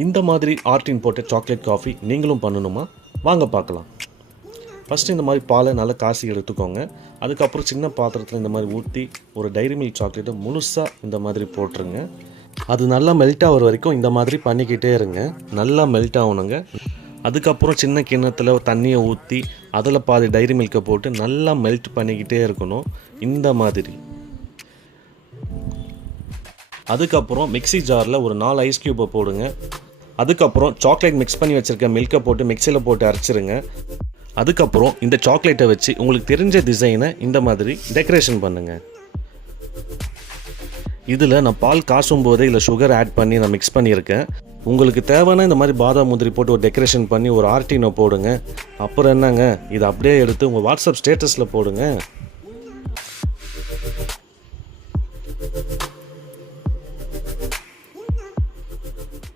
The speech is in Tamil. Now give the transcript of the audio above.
இந்த மாதிரி ஆர்டின் போட்ட சாக்லேட் காஃபி நீங்களும் பண்ணணுமா? வாங்க பார்க்கலாம். ஃபஸ்ட்டு இந்த மாதிரி பாலை நல்லா காசி எடுத்துக்கோங்க. அதுக்கப்புறம் சின்ன பாத்திரத்தில் இந்த மாதிரி ஊற்றி ஒரு டைரி மில்க் சாக்லேட்டை முழுசாக இந்த மாதிரி போட்டுருங்க. அது நல்லா மெல்ட் ஆகிற வரைக்கும் இந்த மாதிரி பண்ணிக்கிட்டே இருங்க. நல்லா மெல்ட் ஆகணுங்க. அதுக்கப்புறம் சின்ன கிண்ணத்தில் தண்ணியை ஊற்றி அதில் பாதி டைரி மில்கை போட்டு நல்லா மெல்ட் பண்ணிக்கிட்டே இருக்கணும் இந்த மாதிரி. அதுக்கப்புறம் மிக்ஸி ஜாரில் ஒரு 4 ஐஸ் க்யூப்பை போடுங்க. அதுக்கப்புறம் சாக்லேட் மிக்ஸ் பண்ணி வச்சுருக்க மில்கை போட்டு மிக்சியில் போட்டு அரைச்சிருங்க. அதுக்கப்புறம் இந்த சாக்லேட்டை வச்சு உங்களுக்கு தெரிஞ்ச டிசைனை இந்த மாதிரி டெக்கரேஷன் பண்ணுங்கள். இதில் நான் பால் காசும் போதே இல்லை சுகர் ஆட் பண்ணி நான் மிக்ஸ் பண்ணியிருக்கேன். உங்களுக்கு தேவைன்னா இந்த மாதிரி பாதாம் முந்திரி போட்டு ஒரு டெக்கரேஷன் பண்ணி ஒரு ஆர்டினோ போடுங்க. அப்புறம் என்னங்க, இதை அப்படியே எடுத்து உங்கள் வாட்ஸ்அப் ஸ்டேட்டஸில் போடுங்க.